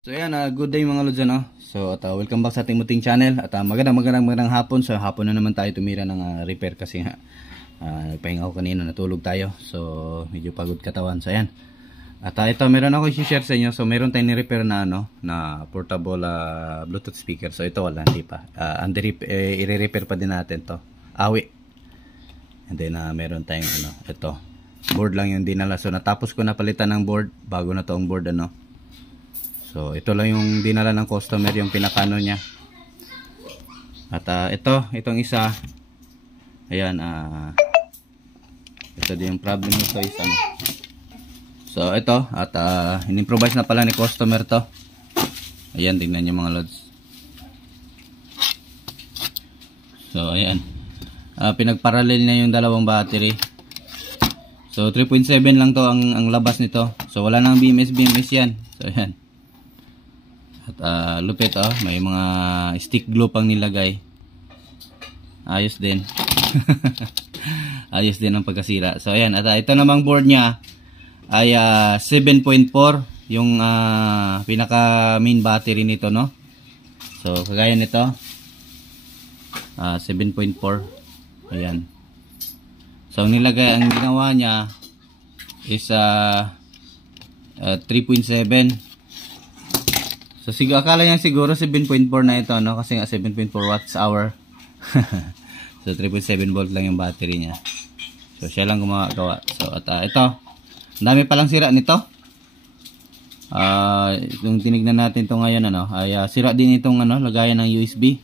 So ayan, good day mga lods, ano? So welcome back sa ating muting channel. At magandang hapon. So hapon na naman tayo tumira ng repair kasi nagpahinga ako kanina, natulog tayo. So medyo pagod katawan. So ayan. At ito meron ako i-share sa inyo. So meron tayong ni-repair na na portable Bluetooth speaker. So ito wala, hindi pa. I-repair pa din natin to. Awi. And then meron tayong ito. Board lang yung dinala. So natapos ko na palitan ng board, bago na to ang board So ito lang yung dinala ng customer, yung pinakano niya. At itong isa, ayan, ito din yung problem nito is So ito, at in-improvise na pala ni customer to. Ayan, tingnan niyo mga lods. So ayan, pinagparallel niya yung dalawang battery. So 3.7 lang to ang labas nito. So wala nang BMS yan. So ayan. At lupit, may mga stick glue pang nilagay. Ayos din. Ayos din ang pagkasira. So ayan, at ito namang board niya ay 7.4 yung pinaka main battery nito, no. So kagaya nito 7.4. Ayan. So ang ginawa niya is 3.7. So akala niya siguro 7.4 na ito, no, kasi nga 7.4 watts hour. So 3.7 volt lang yung battery niya. So siya lang gumagawa. So at ito, ang dami palang sira nito. Yung tinignan natin to ngayon, ay sira din itong lagayan ng USB.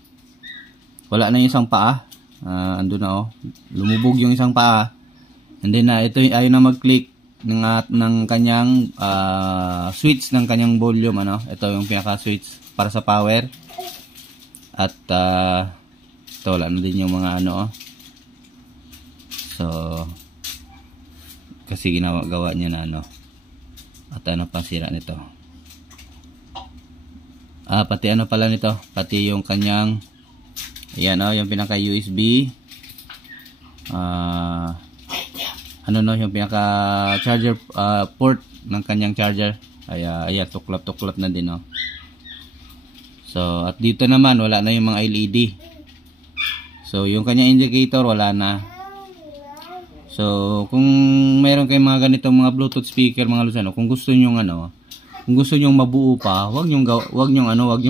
Wala na yung isang paa. Andun na, lumubog yung isang paa. And then ito ayaw na mag-click ng kanyang switch ng kanyang volume, ito yung pinaka switch para sa power. At ito wala na din yung mga so kasi gawa niya na at pang sira nito, pati pala nito, pati yung kanyang ayan, yung pinaka USB, yung pinaka charger port ng kanyang charger ay tuklap na din, So at dito naman wala na yung mga LED. So yung kanyang indicator wala na. So kung mayroon kayong mga ganitong mga Bluetooth speaker mga lusano, kung gusto niyo kung gusto niyo mabuo pa, wag niyo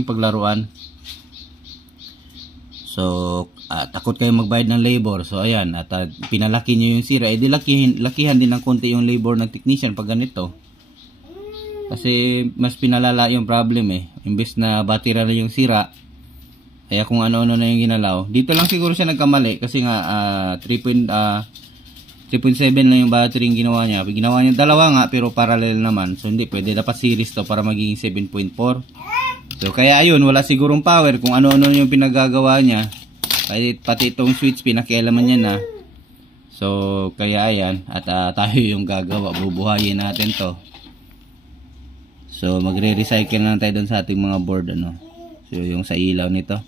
paglaruan. So takot kayo magbayad ng labor. So ayan, at pinalaki niyo yung sira, edi lakihan din ng konti yung labor ng technician pag ganito. Kasi mas pinalala yung problem imbes na battery na yung sira, kaya kung ano-ano na yung ginalaw. Dito lang siguro siya nagkamali kasi nga 3.7 lang yung battery yung ginawa niya. Ginawa niya dalawa nga pero parallel naman. So hindi pwede, dapat series to para magiging 7.4. So kaya ayun, wala sigurong power kung ano-ano yung pinagagawa niya. Pati itong switch pinakialaman niya na. So kaya ayan, at tayo yung gagawa, bubuhayin natin to. So magre-recycle na tayo dun sa ating mga board, so yung sa ilaw nito.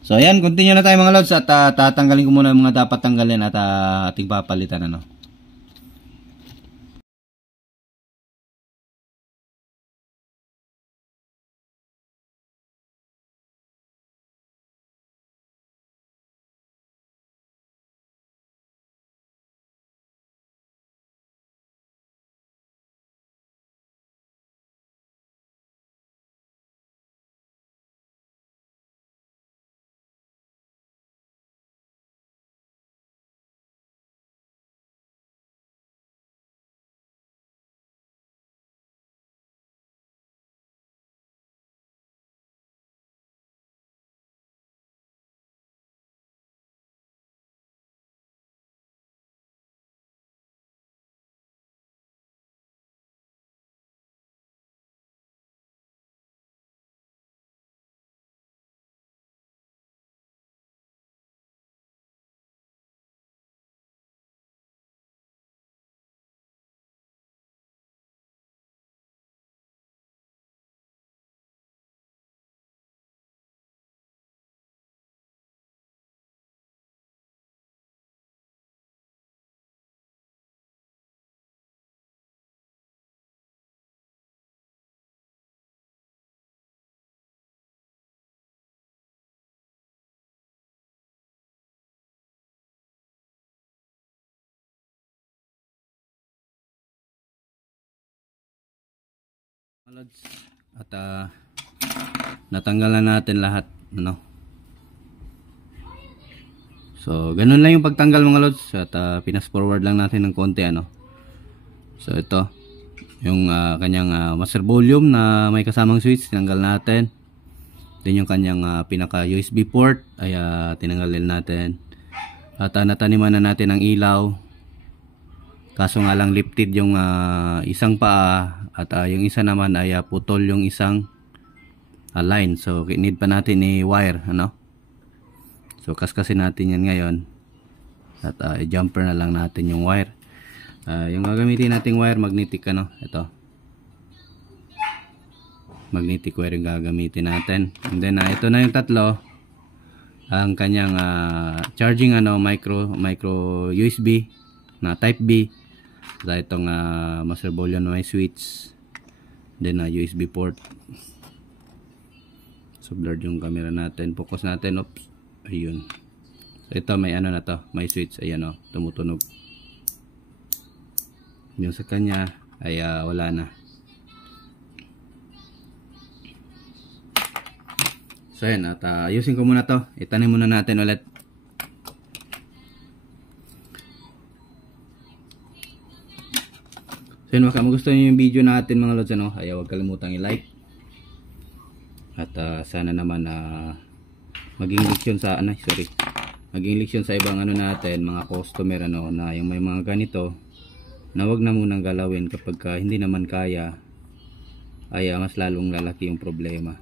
So ayan, continue na tayo mga lods, at tatanggalin ko muna yung mga dapat tanggalin at ating papalitan, lods. At natanggal na natin lahat, ano. So ganun lang yung pagtanggal mga lods. At pinas forward lang natin ng konti, ano. So ito yung kanyang master volume na may kasamang switch, tinanggal natin. Then yung kanyang pinaka USB port ay tinanggalin natin. At nataniman na natin ang ilaw. Kaso nga lang lifted yung isang paa at yung isa naman ay putol yung isang line. So need pa natin i-wire, ano. So kaskasin natin yan ngayon. At i-jumper na lang natin yung wire. Yung gagamitin nating wire magnetic, ano, ito. Magnetic wire yung gagamitin natin. And then ito na yung tatlo. Ang kanyang charging, ano, micro USB na type B. At itong master volume na may switch. Then USB port. So blurred yung camera natin. Focus natin. Oops. Ayun. So ito may ano na to, may switch. Ayan, oh, tumutunog. Yung sa kanya ay wala na. So ayan, at ayusin ko muna to. Itanim muna natin ulit. So yun, kung gusto nyo yung video natin mga lods, ano, ay huwag kalimutang i-like. At sana naman maging leksyon sa maging leksyon sa ibang ano natin, mga customer, ano, na yung may mga ganito na wag na munang galawin kapag hindi naman kaya, ay mas lalong lalaki yung problema.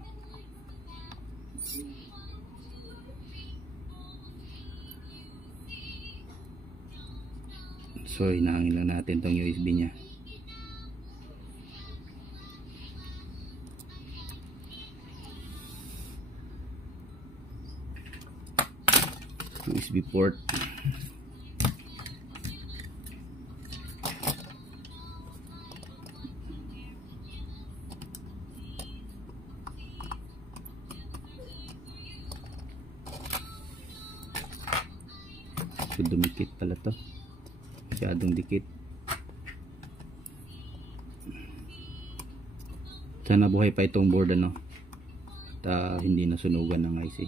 So hinahangin lang natin tong USB nya. USB port. So dumikit pala to. Masyadong dikit. Sana buhay pa itong board, ano. At hindi nasunugan ng IC.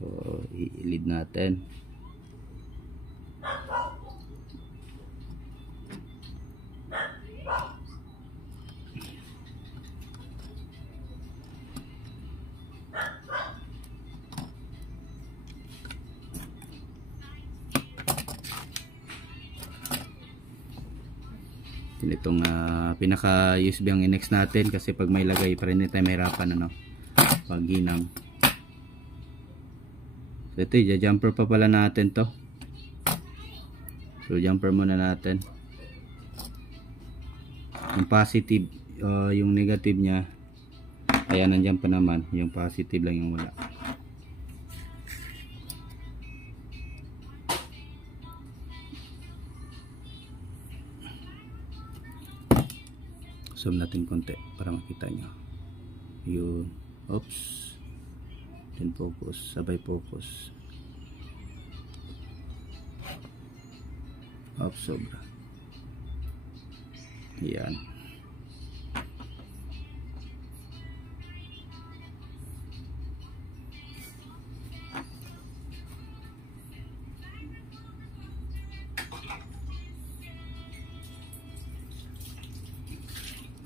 So i-lead natin. Itong pinaka USB ang inex natin kasi pag may lagay pa rin tayo mahirapan, ano, pag ginang. So ito, i-jumper pa pala natin to. So jumper muna natin. Yung positive, yung negative nya, ayan, nandiyan pa naman. Yung positive lang yung wala. Zoom natin konti para makita nyo. Yun. Oops. Then focus. Sabay focus. Oops, sobra. Yan.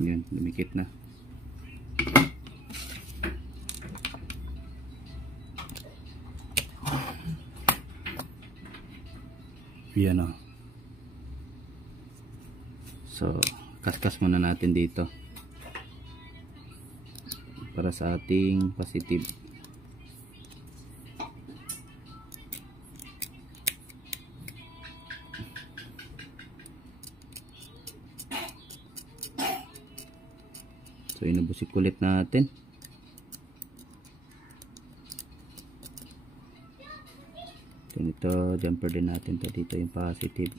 Yan, lumikit na. Yan, o. So kaskas muna natin dito para sa ating positive. So inubusik ulit natin. Ito, jumper din natin to. Dito yung positive.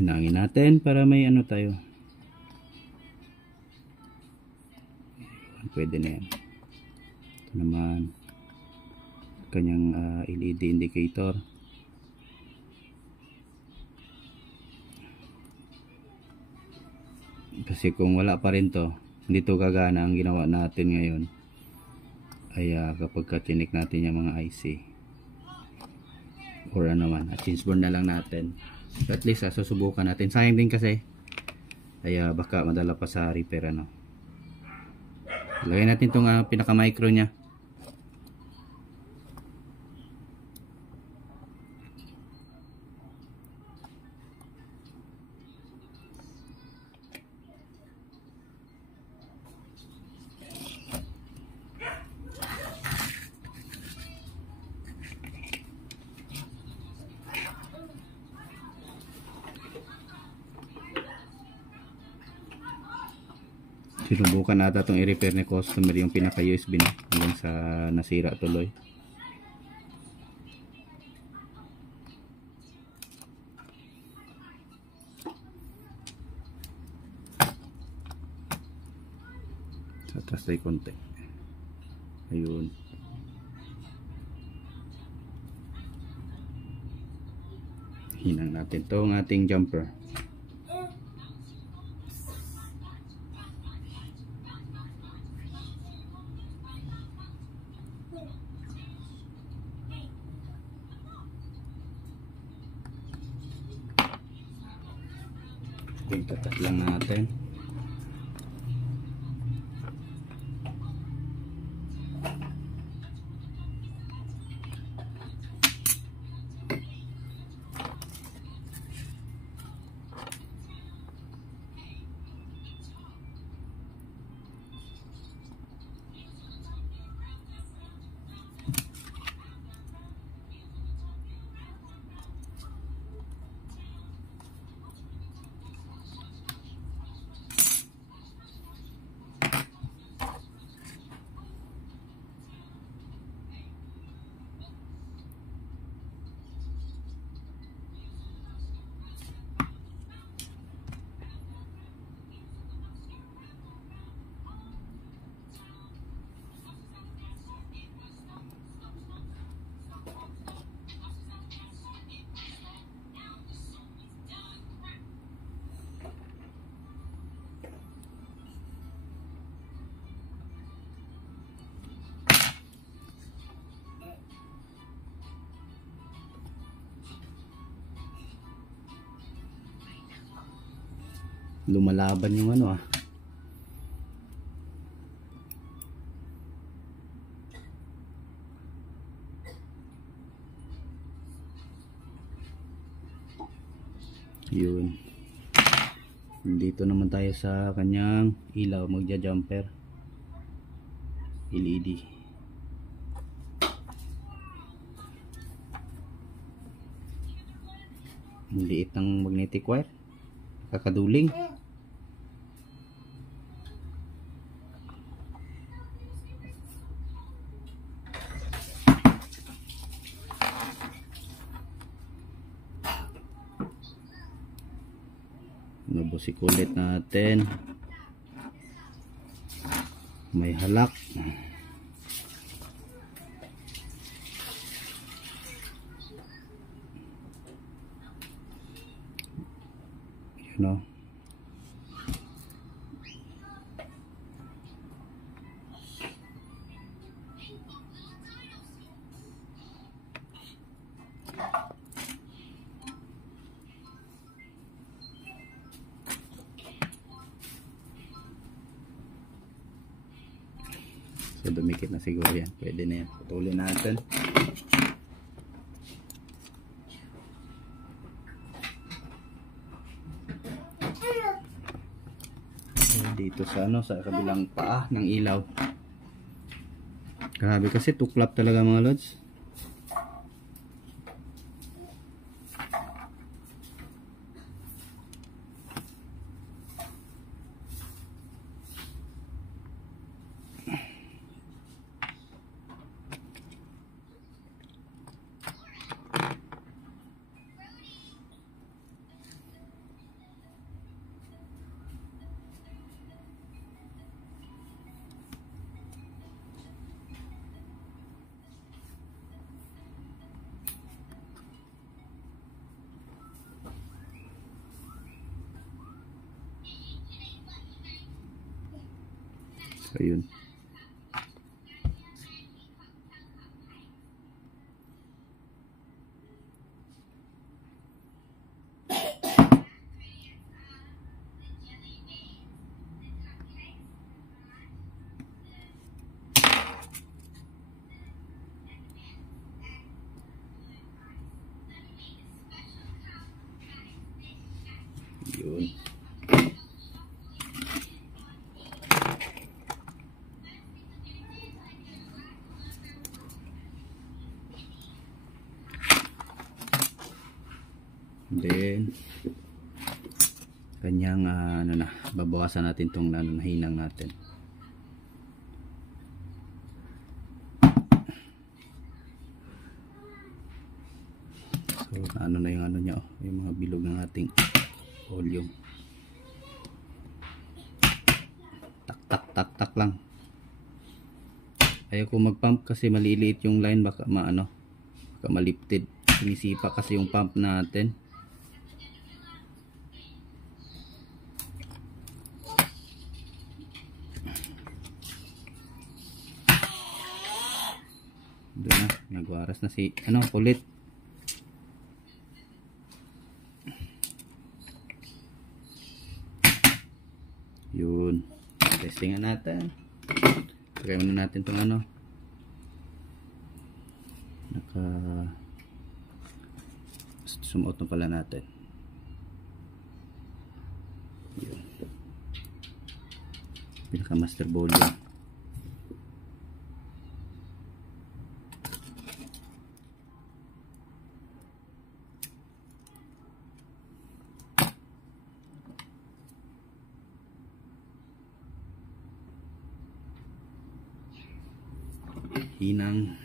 Hinangin natin para may ano tayo. Pwede na yan. Ito naman kanyang LED indicator. Kasi kung wala pa rin to, hindi to gagana. Ang ginawa natin ngayon ay kapag ka-chinik natin yung mga IC or ano man, change board na lang natin. So at least susubukan natin. Sayang din kasi ay baka madala pa sa repair ano. Lagay natin itong pinaka micro nya. Sinubukan nata itong i-repair ni customer yung pinaka USB na hanggang sa nasira tuloy. Sa taas tayo konti. Ayun. Hinang natin itong ating jumper. Tatas lang natin. Lumalaban yung ano yun. Dito naman tayo sa kanyang ilaw, magja-jumper LED. Ang liit ng magnetic wire, kakaduling. Nabusik ulit natin. May halak. Yun o. So dumikit na siguro yan. Pwede na yan. Putulin natin. dito sa ano, sa kabilang paa ng ilaw. Grabe kasi tuklap talaga mga lods. Ayun. Yun. Then kanyang ano na, babawasan natin tong hinang natin. So ano na yung ano niya, yung mga bilog ng ating volume. Tak lang. Ayaw ko mag-pump kasi maliliit yung line, baka baka malipted. Sinisipa kasi yung pump natin. Doon na, nagwaras na si kulit. Yun, testingan natin. Lagay muna natin itong sumuot na pala natin. Yun, pinaka master volume. Hinang.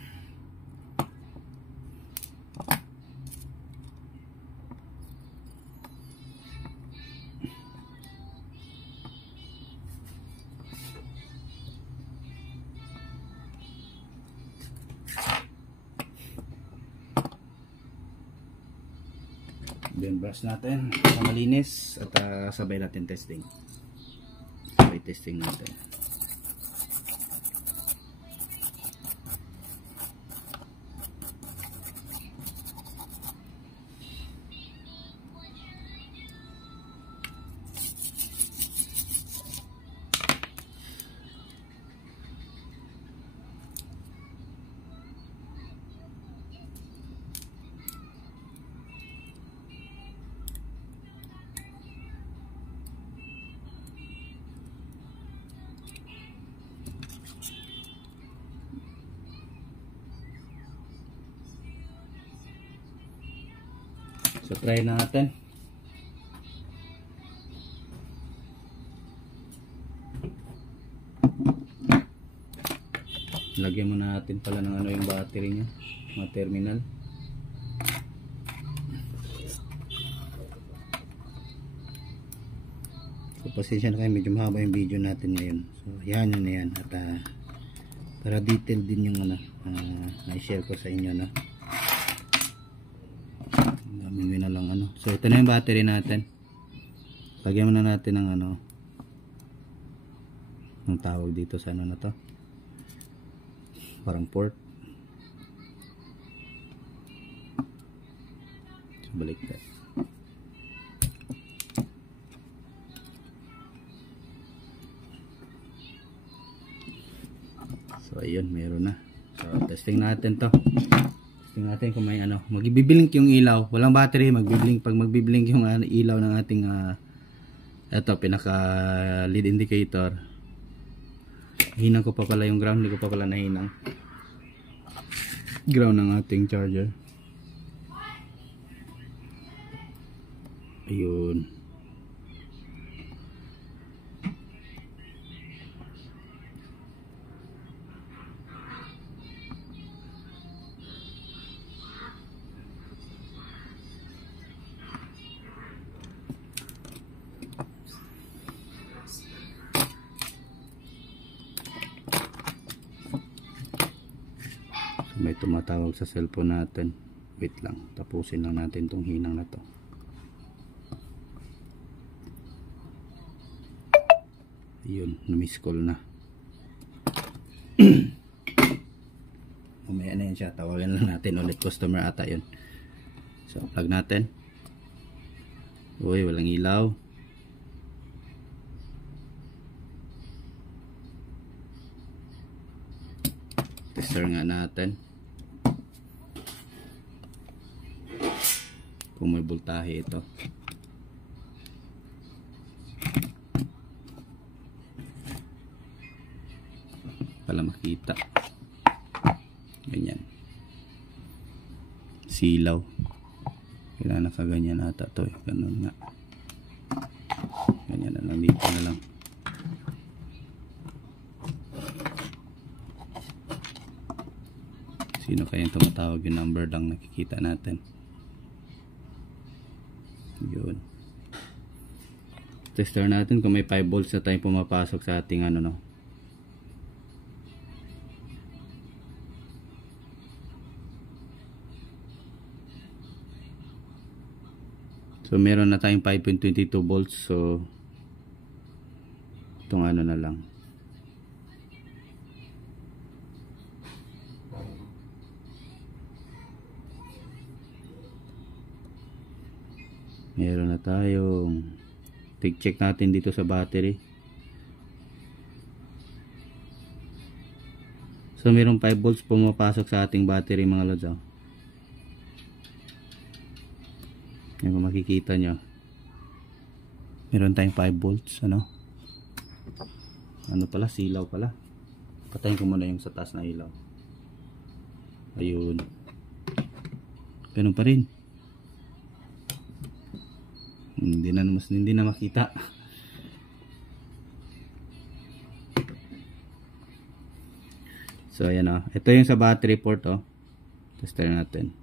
Then brush natin para malinis at sabay natin testing. Sabay testing natin. So try na natin. Lagyan muna natin pala ng yung battery niya, mga terminal. So pasensya na kayo, medyo mahaba yung video natin ngayon. So yan na yan. At para detail din yung na-share ko sa inyo na. Dami na lang So ito na yung battery natin. Lagyan muna natin ng ang tawag dito sa na to. Parang port. So, baliktad. So ayun, meron na. So testing natin to. Testing natin kung may magbiblink yung ilaw. Walang battery, magbiblink. Pag magbiblink yung ilaw ng ating Ito, pinaka lead indicator. Hinang ko pa pala yung ground, hindi ko pa pala nahinang ground ng ating charger. Ayun. May tumatawag sa cellphone natin. Wait lang, tapusin lang natin tong hinang na to. Ayun, na-miss call na. Mamaya na yan siya, tawagan lang natin ulit, customer ata yun. So plug natin. Uy, walang ilaw. Tester nga natin kung may voltahe ito. Pala makita. Ganyan. Silaw. Kailangan nakaganyan ata to eh. Ganun nga. Ganyan na lang. Dito na lang. Sino kayang tumatawag? Yung number lang nakikita natin. Yun. Tester natin kung may 5 volts na tayong pumapasok sa ating ano no. So meron na tayong 5.22 volts. So itong ano na lang. Meron na tayong check natin dito sa battery. So mayroong 5 volts pumapasok sa ating battery mga lods. Yan kung makikita nyo. Meron tayong 5 volts. Ano pala, silaw pala. Patayin ko muna yung sa taas na ilaw. Ayun. Ganun pa rin. Hindi na makita. So ayan ito yung sa battery port Tester natin.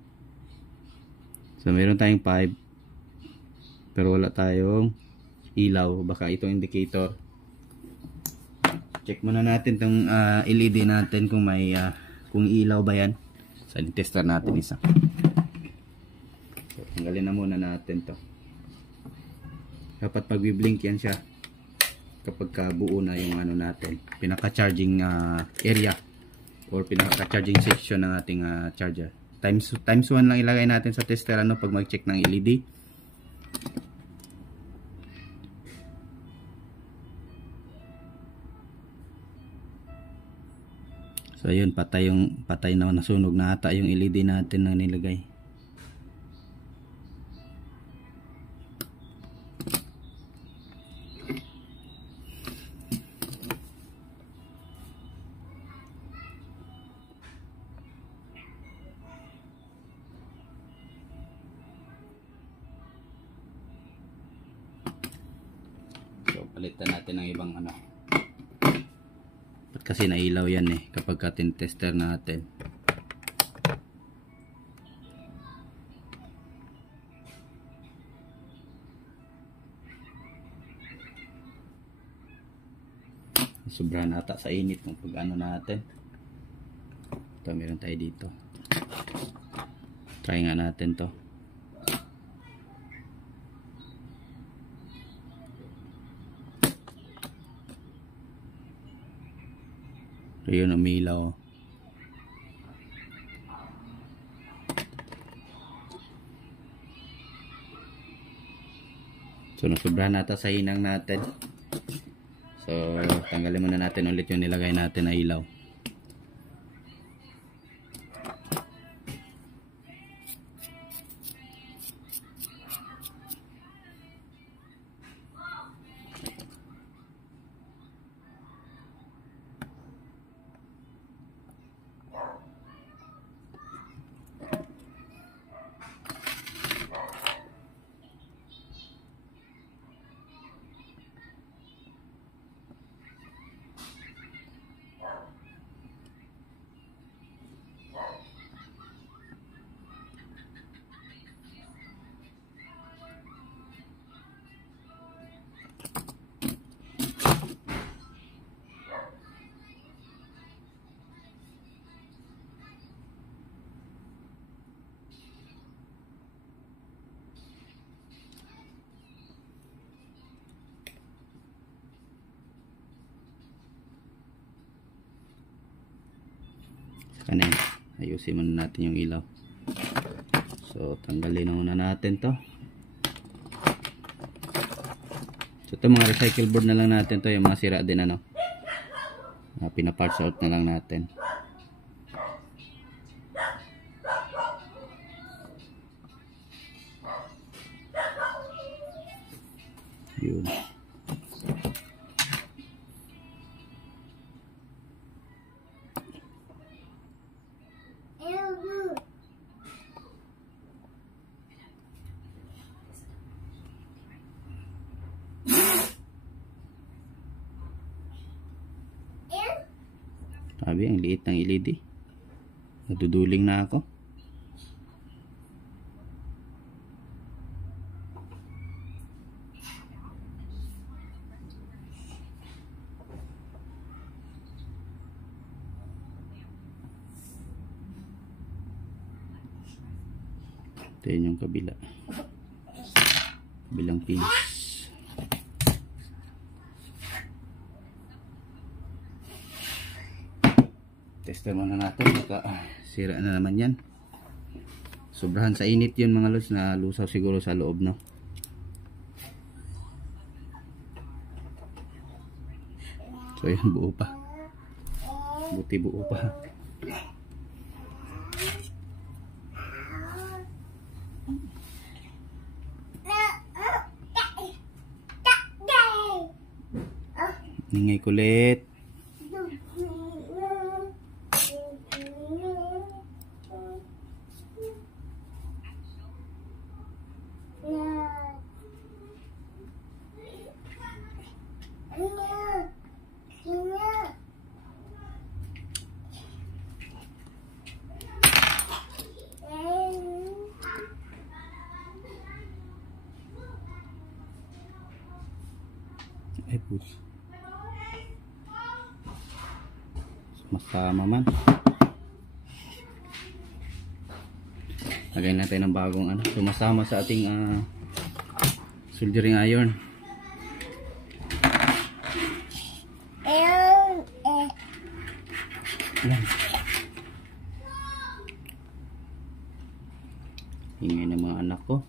So meron tayong 5 pero wala tayong ilaw. Baka itong indicator. Check muna natin tong LED natin kung may kung ilaw ba yan. So tester natin isa. So tanggalin na muna natin to. Dapat pag-blink yan siya kapag buo na yung ano natin, pinaka-charging area or pinaka-charging section ng ating charger. Times 1 lang ilagay natin sa tester pag mag-check ng LED. So ayun, patay na, nasunog na ata yung LED natin na nilagay. Palitan natin ng ibang kasi nailaw yan kapag tester natin. Sobrang ata sa init ng pag natin. Ito meron tayo dito. Try nga natin to. Ayun, umilaw. So nasubrahan nata sa hinang natin. So tanggalin muna natin ulit yung nilagay natin na ilaw. Kanin, ayusin muna natin yung ilaw. So tanggalin na muna natin to. So ito mga recycle board na lang natin to, yung mga sira din ano. Pina-parts out na lang natin. Yun. Sabi, ang liit ng LED. Naduduling na ako. Ito yun yung kabila. Kabilang pins. Tester muna natin. Baka sira na naman yan. Sobrahan sa init yun mga lods. Na lusaw siguro sa loob, no? So yun, buo pa. Buti buo pa. Ingay kulit. Ay pus. Masama man. Lagay natin ng bagong ano. Sumasama sa ating soldering iron. Yan. Ingay ng mga anak ko.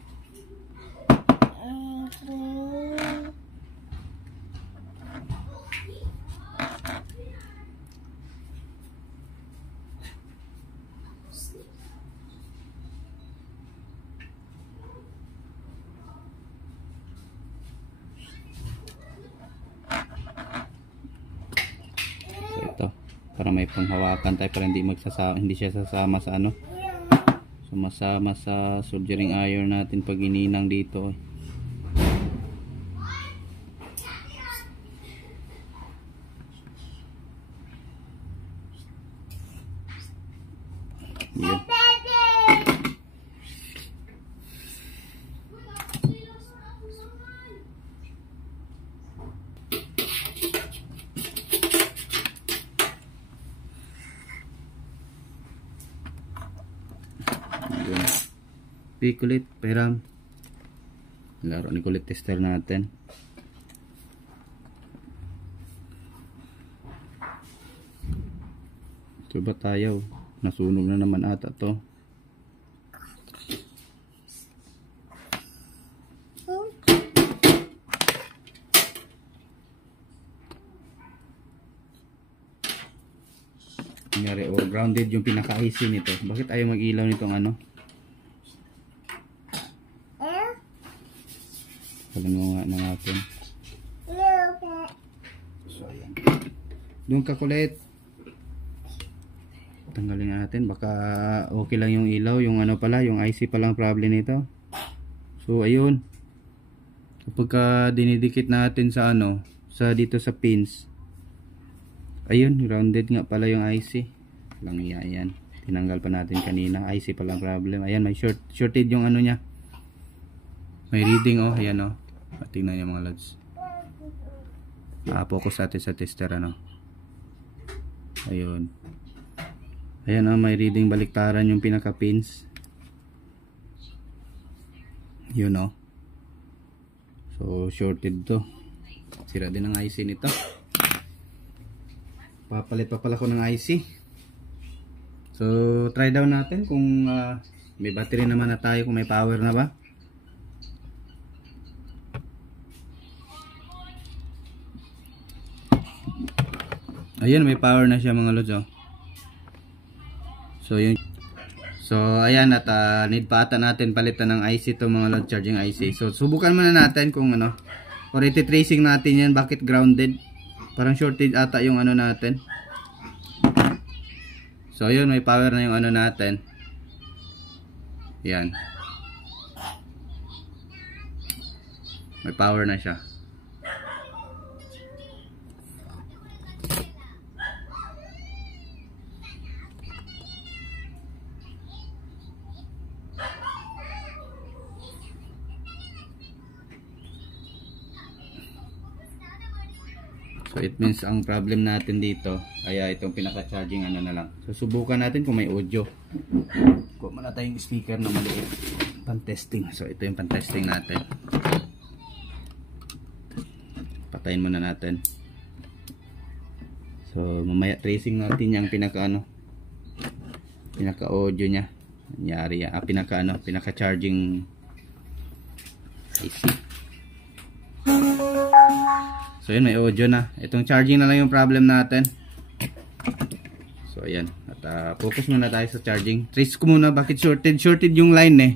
Para may panghawakan tayo para hindi siya sasama sa ano. Sumasama sa soldering iron natin pag ininang dito. Yan. Kulit, peram. Laro ni kulit tester natin. Coba tayo. Nasunog na naman ata to. Nangyari, or grounded yung pinaka-IC nito. Bakit ayaw mag-ilaw nitong ano? Palingo nga na natin. So ayan. Doon ka kulit. Tanggalin natin. Baka okay lang yung ilaw. Yung ano pala, yung IC palang problem nito. So ayun. Kapag dinidikit natin sa ano, sa dito sa pins. Ayun, grounded nga pala yung IC. Lang yan. Tinanggal pa natin kanina. IC palang problem. Ayan, may shorted yung ano niya. May reading oh. Ayan oh. Tingnan niyo mga lods. Focus natin sa tester ano. Ayun. Ayan oh, may reading baliktaran yung pinaka pins. Yun oh. So shorted to. Sira din ang IC nito. Papalit pa pala ko ng IC. So try down natin kung may battery naman na tayo, kung may power na ba. Ayun, may power na siya mga lods, oh. So ayan, at need pa ata natin palitan ng IC to mga lods, charging IC. So subukan muna natin kung ano, or iti-tracing natin yan, bakit grounded. Parang shortage ata yung ano natin. So ayun, may power na yung ano natin. Yan, may power na siya. So it means ang problem natin dito ay itong pinaka-charging ano na lang. So subukan natin kung may audio. Kuha muna tayong speaker na maliit, pan-testing. So ito yung pan-testing natin. Patayin muna natin. So mamaya tracing natin yung pinaka-audio niya. Nangyari yan. Pinaka-charging IC. So yun, may audio na. Itong charging na lang yung problem natin. So ayan, at focus muna tayo sa charging. Trace ko muna bakit shorted yung line eh.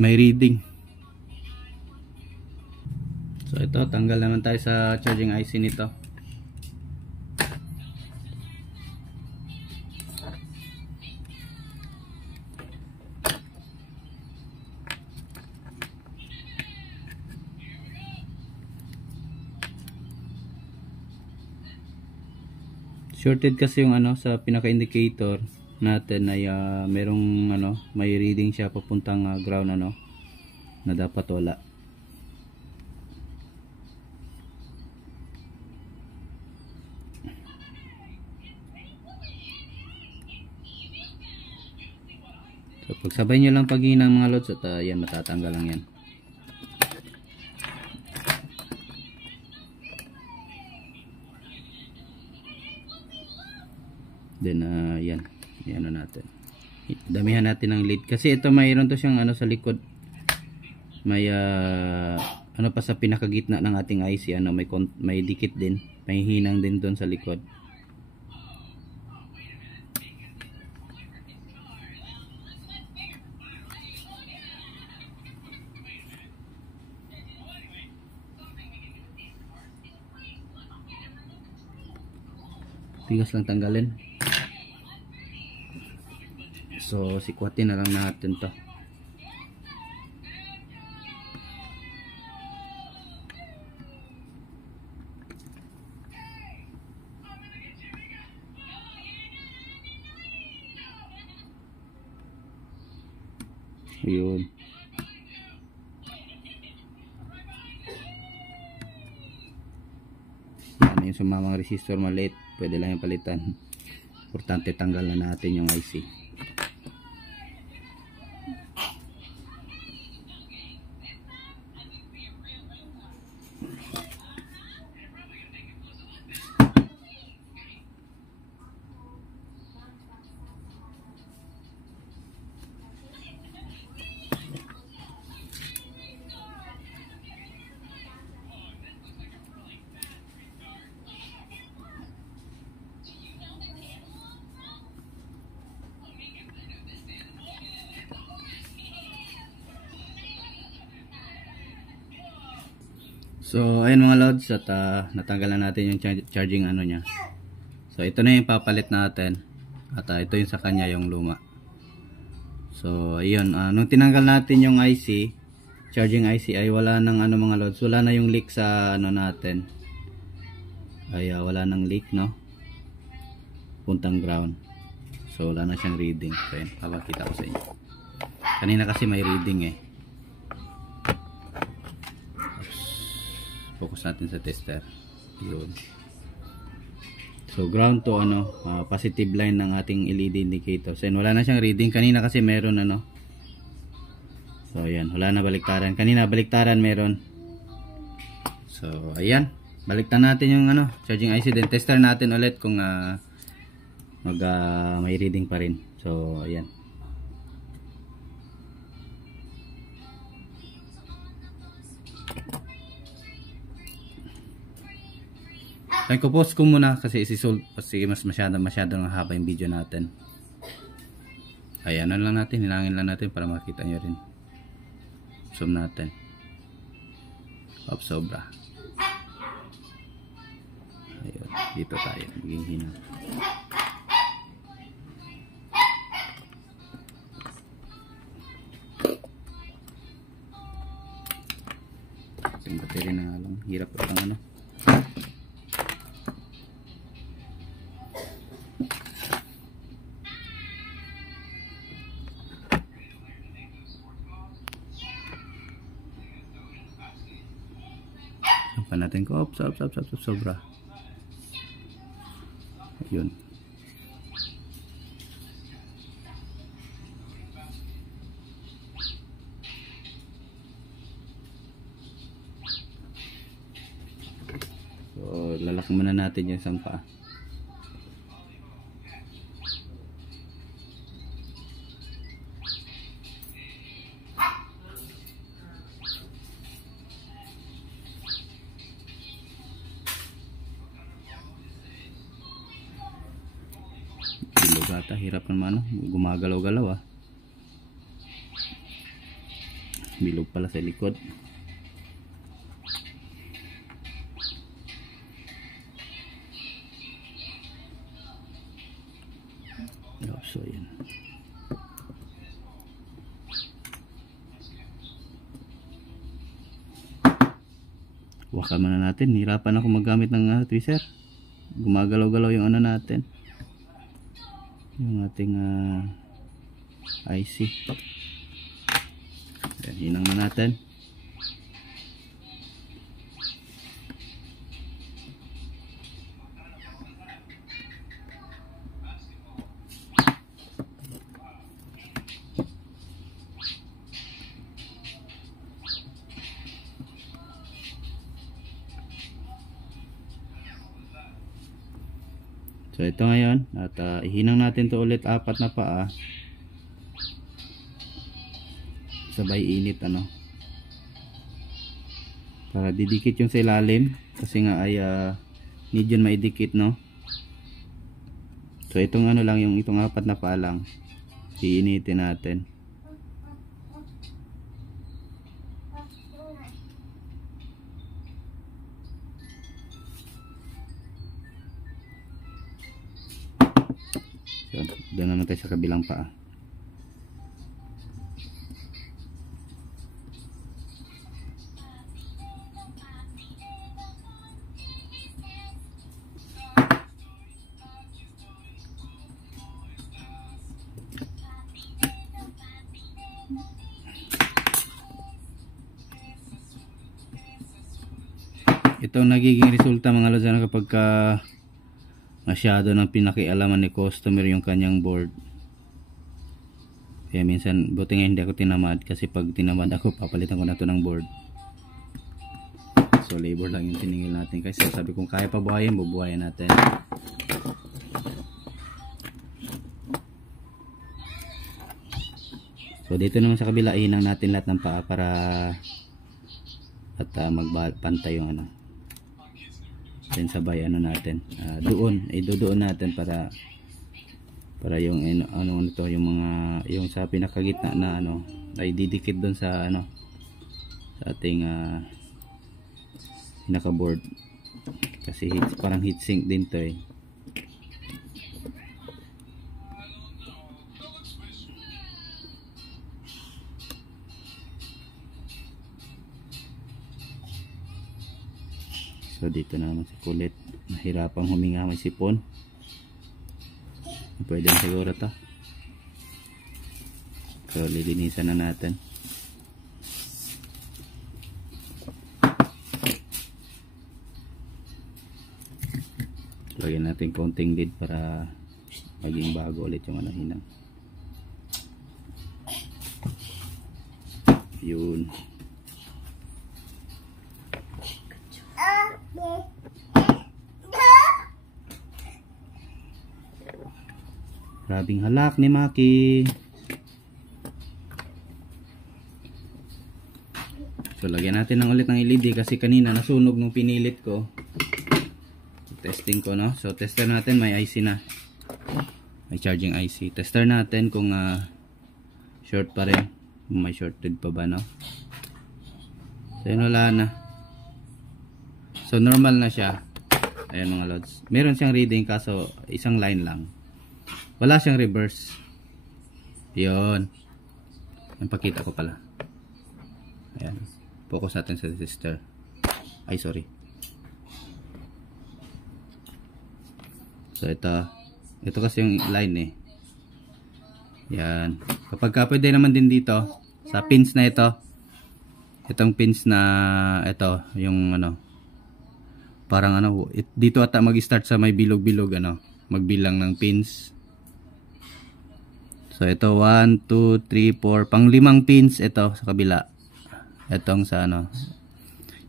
May reading. So ito, tanggal naman tayo sa charging IC nito. Shorted kasi yung ano sa pinaka-indicator natin ay merong may reading siya papuntang ground na dapat wala. So pagsabay nyo lang paghinang mga lods at yan, matatanggal lang yan. Then yan natin, damihan natin ng lead kasi ito mayroon to siyang sa likod, may pa sa pinakagitna ng ating IC, may dikit din, may hinang din doon sa likod. Tigas lang tanggalin. So sikwatin na lang natin to. Yun. Yan yung sumamang resistor maliit, pwede lang yung palitan. Importante tanggal na natin yung IC. So ayun mga lods, at natanggal na natin yung charging niya. So ito na yung papalit natin, at ito yung sa kanya yung luma. So ayun, nung tinanggal natin yung IC, charging IC, ay wala nang mga lods, wala na yung leak sa natin. Ay wala nang leak, puntang ground. So wala na siyang reading. So ayun, papakita ko sa inyo. Kanina kasi may reading eh. Focus natin sa tester. Yun. So ground to positive line ng ating LED indicator. So wala na siyang reading. Kanina kasi meron So ayan, wala na baliktaran. Kanina baliktaran meron. So ayan, baliktan natin yung charging IC, then tester natin ulit kung may reading pa rin. So ayan. Ay ko post ko muna kasi isi-solve kasi mas masyado ng haba yung video natin. Ayan lang natin, hilangin lang natin para makita nyo rin. Zoom natin. Sobra. Ayun, dito tayo maging hina. Yung battery na nga lang, hirap pa lang ano. Pa natin ko sobra. Ayun. So lalaki muna natin yung isang paa. Bata, hirap naman gumagalaw-galaw bilog pala sa likod. So yan, wakan muna natin. Hirapan ako maggamit ng tweezer, gumagalaw-galaw yung ano natin, yung ating IC. Yan, hinang na natin. So ito ngayon at ihinang natin to ulit 4 na paa. Sabay init para didikit yung sa ilalim kasi nga ay medyo maidikit So itong lang, yung itong 4 na paa lang iinitin natin. Doon naman tayo sa kabilang paa. Ito ang nagiging resulta mga Lozano kapag masyado ng pinakialaman ni customer yung kanyang board. Kaya minsan buti nga hindi ako tinamad, kasi pag tinamad ako papalitan ko na to ng board. So labor lang yung tiningil natin, kasi sabi kong kaya pa buhayin, bubuhayin natin. So dito naman sa kabila ihinang natin lahat ng paa para at magpantay yung then sabay natin doon natin para yung nito, yung mga yung sa pinakagitna na ay didikit doon sa sa ating pinaka board, kasi parang heat sink din to . So dito naman sa kulit, nahirapang huminga, may sipon. Pwede na siguro to. So lilinisan na natin. Lagyan natin konting lid para maging bago ulit yung hinang. Yun. Grabing halak ni Maki. So lagyan natin ng ulit ng LED kasi kanina nasunog nung pinilit ko. Testing ko, no? So tester natin, may IC na. May charging IC. Tester natin kung short pa rin. May shorted pa ba, no? So yun, wala na. So normal na siya. Ayan mga lods. Meron siyang reading kaso isang line lang. Wala siyang reverse. Yun. Yung pakita ko pala. Ayan. Focus natin sa resistor. Ay, sorry. So ito kasi yung line eh. Yan. Kapag pwede naman din dito sa pins na ito. Itong pins na ito, yung ano, parang ano, dito ata mag-start sa may bilog-bilog, ano, magbilang ng pins. So ito 1, 2, 3, 4, pang 5 pins ito sa kabila. Itong sa ano.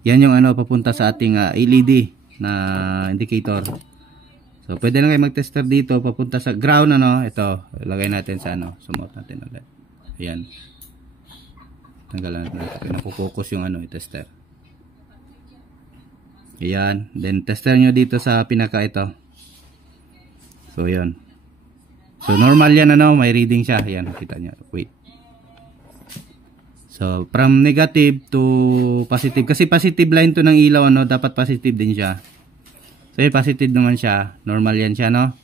Yan yung ano papunta sa ating LED na indicator. So pwede lang kayo mag-tester dito papunta sa ground, ano. Ito, lagay natin sa ano, sumot natin ulit. Ayan. Tanggalan natin. Napo-focus yung ano, i-tester. Ayan, then tester nyo dito sa pinaka ito. So yun. So normal yan, ano, may reading siya. Ayan, kita nyo. Wait. So from negative to positive. Kasi positive line to ng ilaw, ano, dapat positive din siya. So yun, positive naman siya. Normal yan siya, no.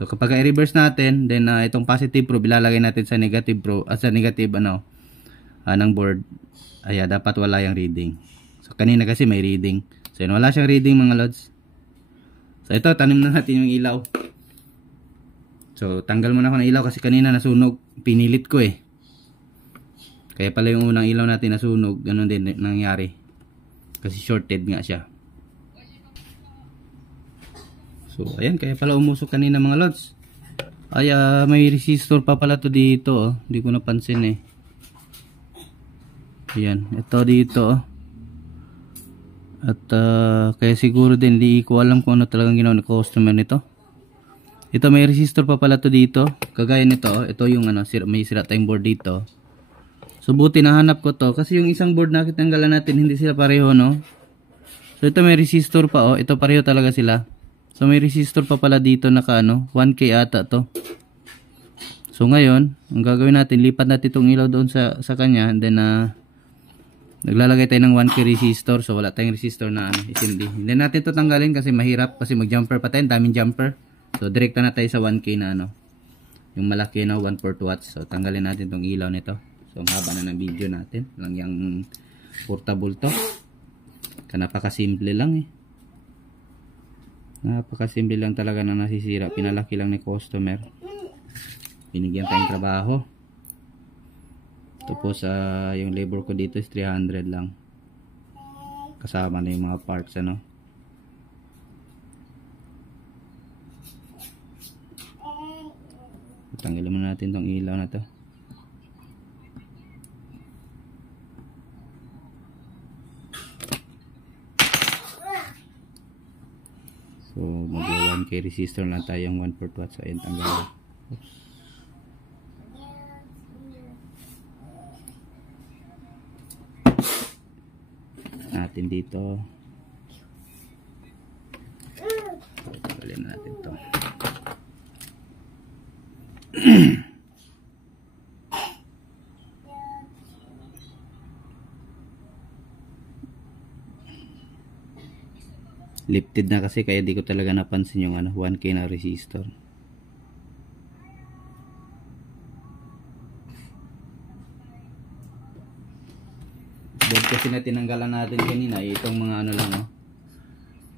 So kapag i-reverse natin, then itong positive probe ilalagay natin sa negative probe, sa negative ano ng board. Ayan, dapat wala yung reading. So kanina kasi may reading. So yun, wala siyang reading mga lods. So ito, tanim na natin yung ilaw. So tanggal muna ako ng ilaw kasi kanina nasunog, pinilit ko eh. Kaya pala yung unang ilaw natin nasunog, ganun din nangyari. Kasi shorted nga siya. So ayan, kaya pala umusok kanina mga lods. Ay may resistor pa pala to dito, oh. Hindi ko napansin eh. Ayan, ito dito, oh. At kaya siguro din di ko alam kung ano talagang ginawa ng customer nito. Ito may resistor pa pala to dito. Kagaya nito, oh. Ito yung ano, may sira tayong board dito. So buti nahanap ko to kasi yung isang board na kitanggalan natin hindi sila pareho, no. So ito may resistor pa, oh. Ito pareho talaga sila. So may resistor pa pala dito naka ano, 1K ata to. So ngayon, ang gagawin natin, lipat natin itong ilaw doon sa kanya, and then naglalagay tayo ng 1K resistor. So wala tayong resistor na ano, isindi. Hindi natin ito tanggalin kasi mahirap kasi mag-jumper pa tayo, daming jumper. So direkta na tayo sa 1K na ano, yung malaki na 140 watts. So tanggalin natin itong ilaw nito. So ang haba na ng video natin, lang yung portable to. Napakasimple lang eh. Napakasimple lang talaga na nasisira. Pinalaki lang ni customer. Binigyan tayong trabaho. Tapos yung labor ko dito is 300 lang. Kasama na yung mga parts, ano. Tanggalin muna natin tong ilaw na to. So mag 1K resistor lang tayong 140 watts. Ayun, tanggalin. Oops. Natin dito. Tanggalin natin to. Lifted na kasi kaya di ko talaga napansin yung ano, 1K na resistor. Board kasi na tinanggalan natin kanina, itong mga ano lang, no?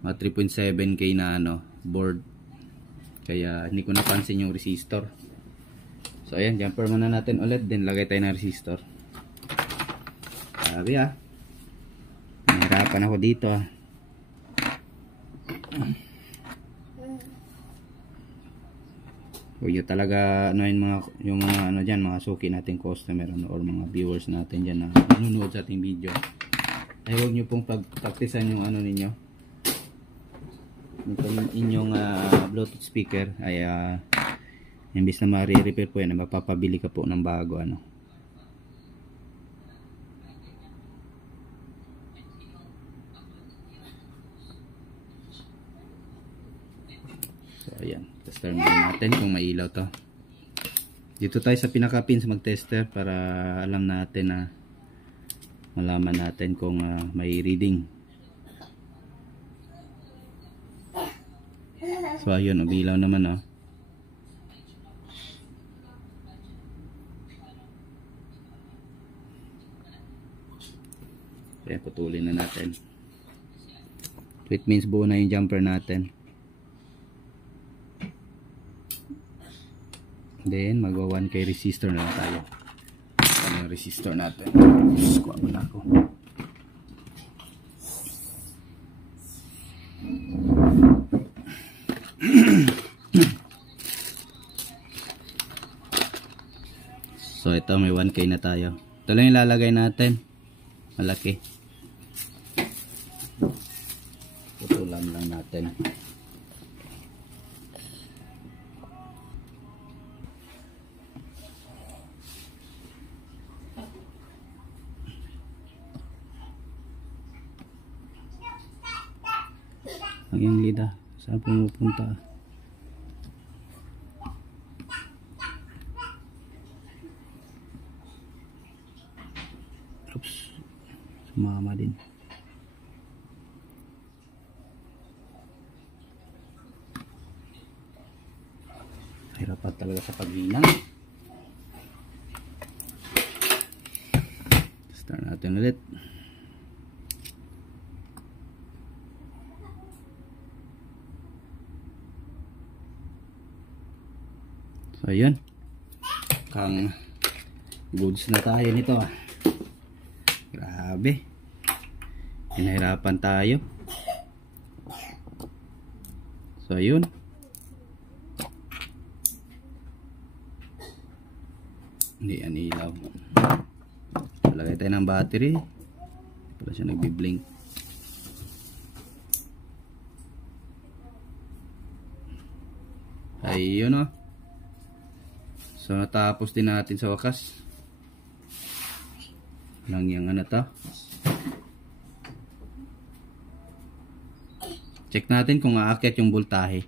Mga 3.7K na ano, board. Kaya hindi ko napansin yung resistor. So ayan, jumper muna natin ulit, then lagay tayo ng resistor. Sabi nahirapan ako dito Huwag nyo talaga ano yung mga ano dyan, mga suki nating customer ano, or mga viewers natin dyan na nanonood sa ating video. Ay huwag nyo pong pagpraktisan yung ano ninyo, yung inyong Bluetooth speaker ay Imbis na ma-repair po yan, mapapabili ka po ng bago ano. So ayan, tester muna natin kung mailaw to. Dito tayo sa pinaka pins mag-tester para alam natin na malaman natin kung may reading. So ayun, umilaw naman oh. Kaya putulin na natin. So it means buo na yung jumper natin. Then magwa 1K resistor na lang tayo. Ano yung resistor natin? Kuha muna ako. So ito may 1K na tayo. Ito lang yung lalagay natin. Malaki. Putulan lang natin. Ang yung lida. Saan pumupunta? Oops. Sumama din. Hirapan talaga sa paghinang. Start natin ulit. So ayun. Kang goods na tayo nito. Grabe. Hinahirapan tayo. So ayun. Hindi yan ilaw. Lagay tayo ng battery. Pala siya nagbi-blink. Ayun oh. So natapos din natin sa wakas. Lang yung ano to. Check natin kung aakyat yung voltahe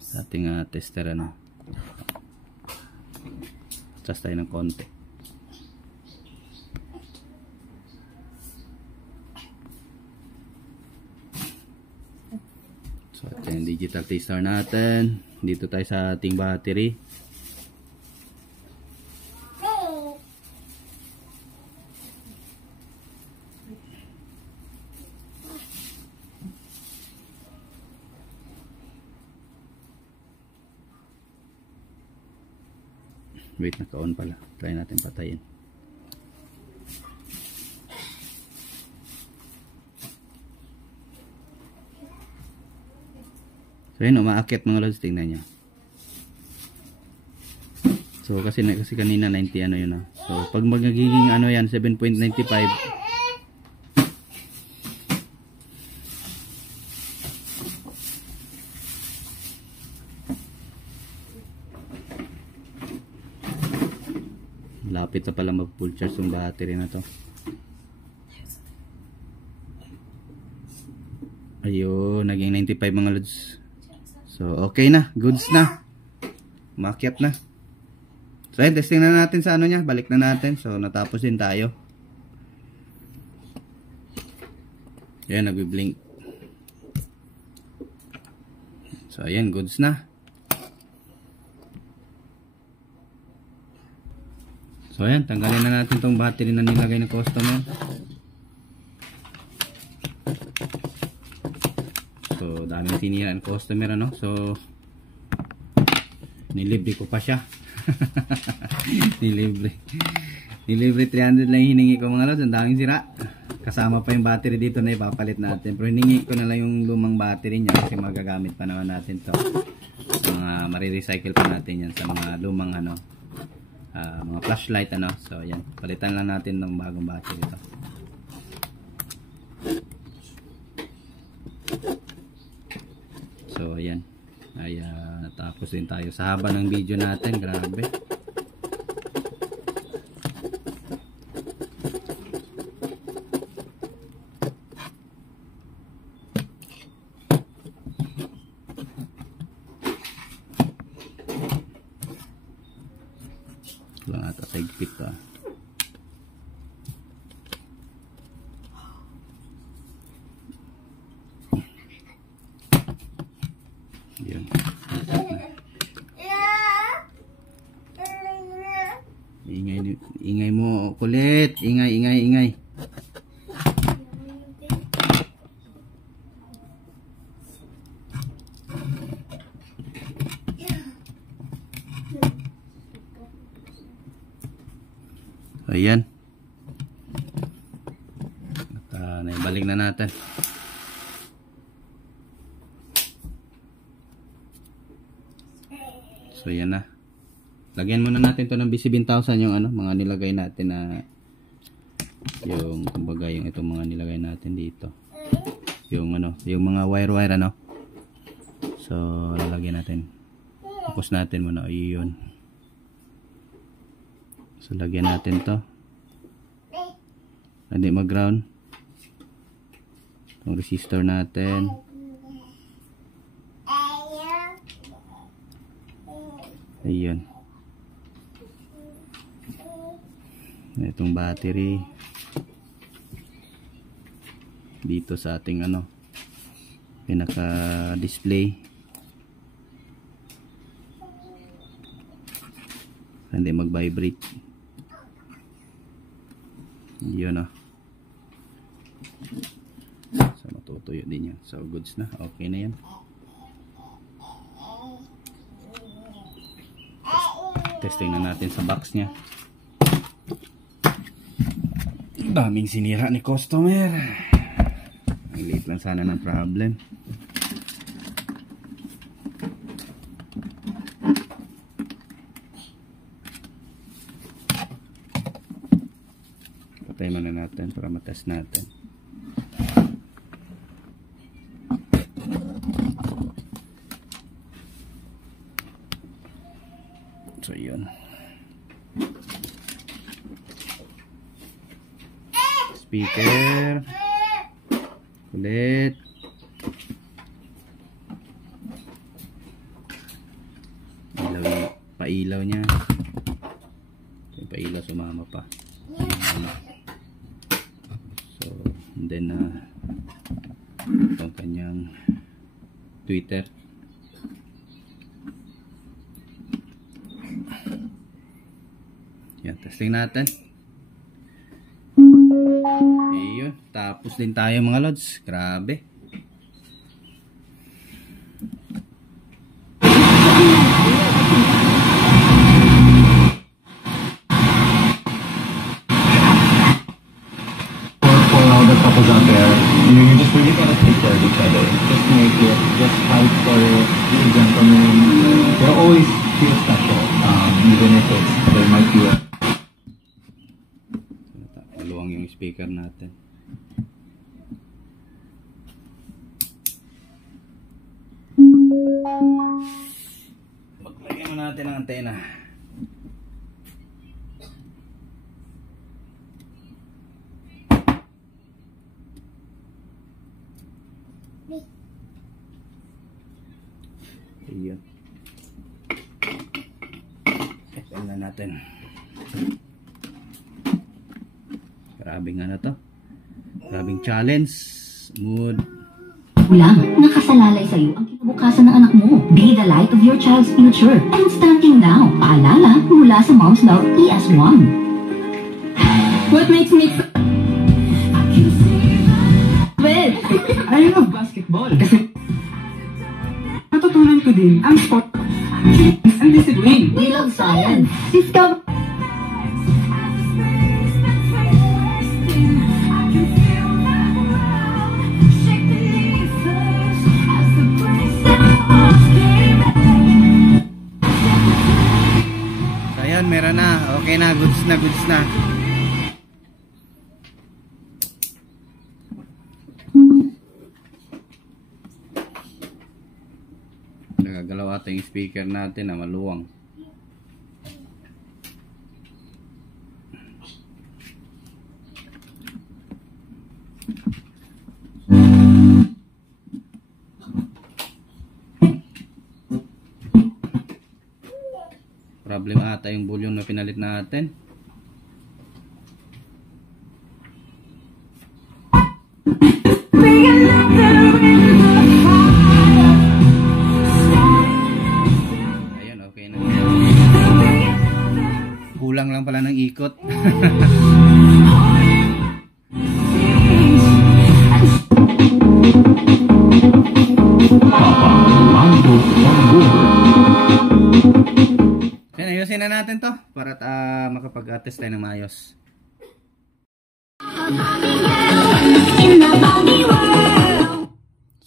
sa ating tester ano. Test tayo ng konti. So ito yung digital tester natin. Dito tayo sa ating battery. Wait, naka-on pala. Try natin patayin. So yun, umaakyat mga lods, tingnan nyo. So kasi kanina 90 ano yun ah. So pag magiging ano yan 7.95, lapit na pala mag full charge yung battery na to. Ayun, naging 95 mga lods. So okay na, goods na. Umakyat na. So ayun, testing na natin sa ano niya, balik na natin. So natapos din tayo. Ayan, nagbi-blink. So ayan, goods na. So ayan, tanggalin na natin tong battery na nilagay ng customer. So daming tinira ng customer ano. So nilibre ko pa siya. Nilibre 300 lang hiningi ko mga lods. Ang daming sira. Kasama pa yung battery dito na ipapalit natin. Pero hiningi ko na lang yung lumang battery niya kasi magagamit pa naman natin to. Mga marirecycle pa natin yan sa mga lumang ano, mga flashlight ano. So yan, palitan lang natin ng bagong battery ito. So ayan. Ayan, natapos din tayo sa haba ng video natin. Grabe. Lang ata sa higpit to. Yun. Ingay mo kulit. Ingay. Ayan. Naibalik na natin. So yan na. Lagyan muna natin to ng BC1000 yung ano, mga nilagay natin na yung kumbaga yung itong mga nilagay natin dito. Yung ano, yung mga wire ano. So lalagyan natin. Focus natin muna iyon. So lagyan natin to. Hindi mag-ground. Itong resistor natin. Ayan. Itong battery dito sa ating ano, pinaka display. Hindi mag-vibrate. Yun. So matutuyo din yan. So goods na. Okay na yan. Testing na natin sa box nya. Daming sinira ni customer. Ang liit lang sana ng problem. Patay muna natin para matest natin. So yun. Speaker. Kulit. Pailaw niya. Yung pailaw sumama pa. So, and then itong kanyang tweeter. Yan, testing natin. Ayun, tapos din tayo mga lods. Grabe. For all the couples out there, you just really gotta take care of each other. Just make it, just fight for it, be a gentleman. You'll always feel special, even if there might be a maluwang yung speaker natin. Maglagay mo natin ang antena. Ayan. Epel na natin. Grabing ano to? Grabing challenge. Mood. Lang, nakasalalay sa'yo ang kinabukasan ng anak mo. Be the light of your child's future. And starting now, paalala mula sa Mom's Love ES1. What makes me so... Well, I love basketball. Kasi natutunan ko din ang sport and discipline. We love science. Discover. Ayan, meron na. Okay na, goods na, goods na. Nagagalaw ata yung speaker natin na maluwang. Problem ata yung volume na pinalit natin. Ayun, okay na. Kulang lang pala ng ikot. Yan, ayusin na natin to para makapag-test tayo ng maayos.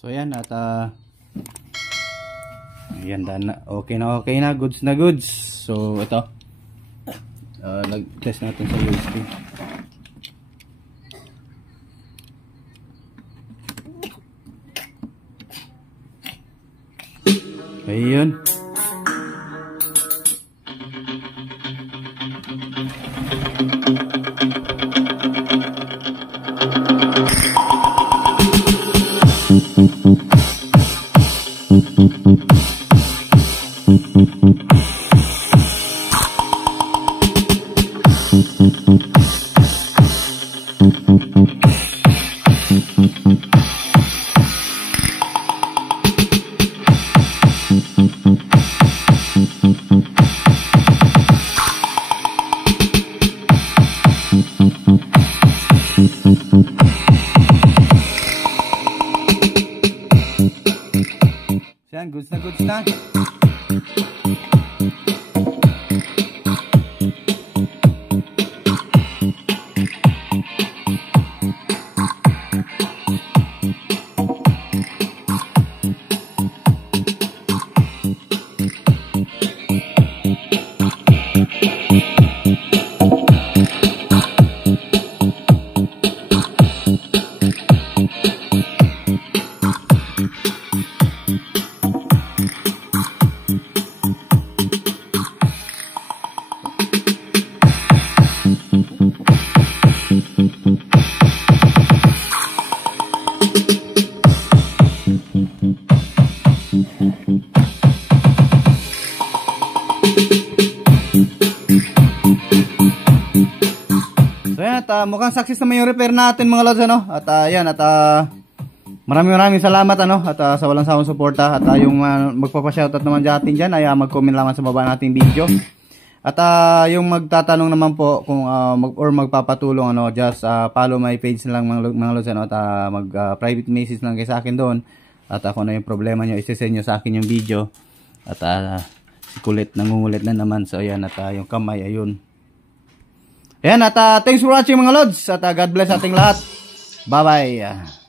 So yan at ayan na, okay na, goods na goods. So ito nag-test natin sa USB. Ayun. Yan, goods na goods na. So yan, at mukhang success naman yung repair natin mga lods, ano? At yan, at maraming salamat, ano? At sa walang sawang suporta. At yung magpapashoutout naman dyan ay mag-comment lamang sa baba nating video. At yung magtatanong naman po kung or magpapatulong, ano, just follow my page lang mga lods, ano? At mag-private message lang kayo sa akin doon. At kung ano yung problema nyo, isisend nyo sa akin yung video. At si kulit, nangungulit na naman. So ayan, at yung kamay, ayun. Ayan, at thanks for watching mga lods. At God bless ating lahat. Bye bye.